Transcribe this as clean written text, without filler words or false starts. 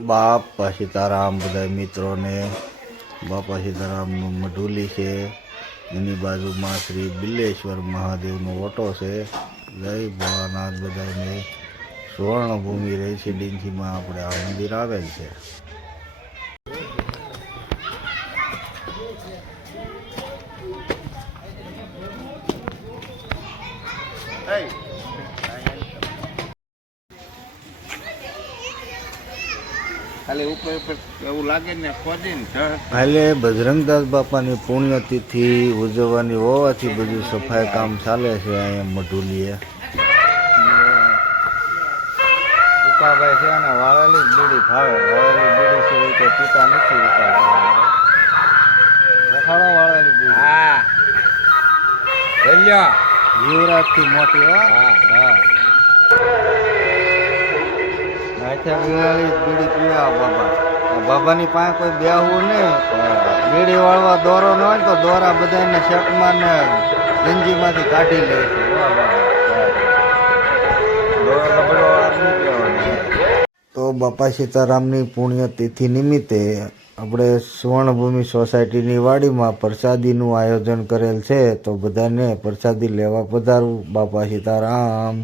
બાપા સીતારામ બધા મિત્રોને બાપા સીતારામનું મઢુલી છે. એની બાજુમાં શ્રી બિલ્લેશ્વર મહાદેવનો ઓટો છે. જય ભોળાનાથ બધાને. સુવર્ણભૂમિ રેસિડેન્સીમાં આપણે આ મંદિર આવેલ છે. ખાલી ઉપર એવું લાગે ને ખોદીને હાલે બજરંગદાસ બાપાની પુણ્યતિથિ ઉજવવાની હોવાથી બધું સફાઈ કામ ચાલે છે અહીંયા મઢુલીએ. ઉકાભાઈ છે અને વાળેલી જ બીડી ખાવે. વાળેલી બીડી છે તો પીતા નથી ઉકાભાઈ. દેખાડો વાળેલી બીડી. હા બોલ્યો જીવરાજથી મોટી હો. હા બીડી પીવા બાબા. બાબાની પાસે કોઈ બેહવું નહીં. બીડી વાળવા દોરો ન હોય તો દોરા બધાને શેકમાં ને ગંજીમાંથી કાઢી લે છે. તો બાપા સીતારામની પુણ્યતિથિ નિમિત્તે આપણે સુવર્ણભૂમિ સોસાયટીની વાડીમાં પ્રસાદીનું આયોજન કરેલ છે. તો બધાને પ્રસાદી લેવા પધારવું. બાપા સીતારામ.